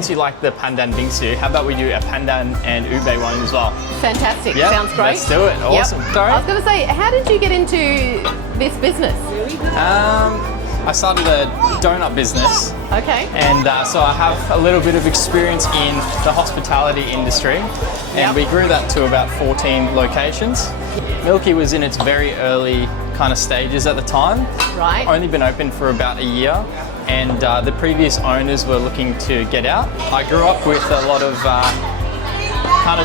since you like the pandan bingsu, how about we do a pandan and ube one as well? Fantastic. Yep, Sounds great. let's do it. Awesome. Yep. Sorry? I was going to say, how did you get into this business? I started a donut business. Okay. And so I have a little bit of experience in the hospitality industry, and we grew that to about 14 locations. Milki was in its very early kind of stages at the time. Right. Only been open for about a year, and the previous owners were looking to get out. I grew up with a lot of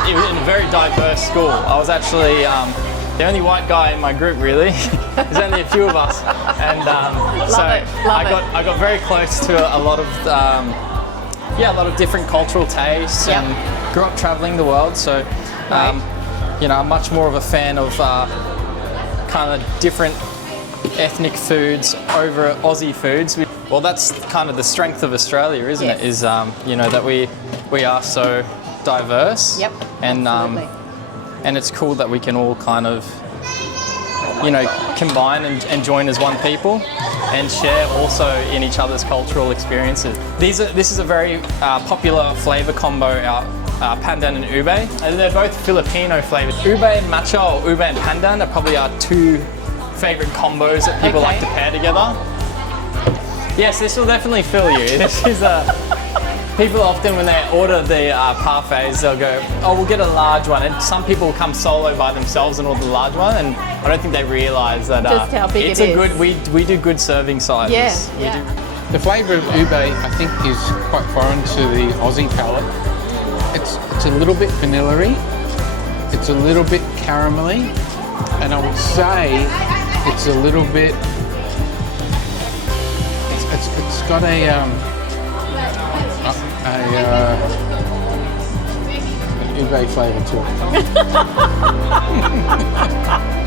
it was in a very diverse school. I was actually the only white guy in my group, really. There's only a few of us, and I got very close to a lot of a lot of different cultural tastes, and grew up traveling the world. So, I'm much more of a fan of kind of different ethnic foods over Aussie foods. Well, that's kind of the strength of Australia, isn't it? Is that we are so diverse. Yep. And and it's cool that we can all kind of, combine and join as one people and share also in each other's cultural experiences. This is a very popular flavor combo, our pandan and ube. And they're both Filipino flavors. Ube and matcha, or ube and pandan, are probably our two favorite combos that people like to pair together. Yes, this will definitely fill you. This is people often, when they order the parfaits, they'll go, "Oh, we'll get a large one." And some people come solo by themselves and order the large one, and I don't think they realise that just how big it's it is. good. We do good serving sizes. Yeah. The flavour of ube, I think, is quite foreign to the Aussie palate. It's a little bit vanilla-y, it's a little bit caramelly, and I would say it's a little bit. It's got an ube flavour to it.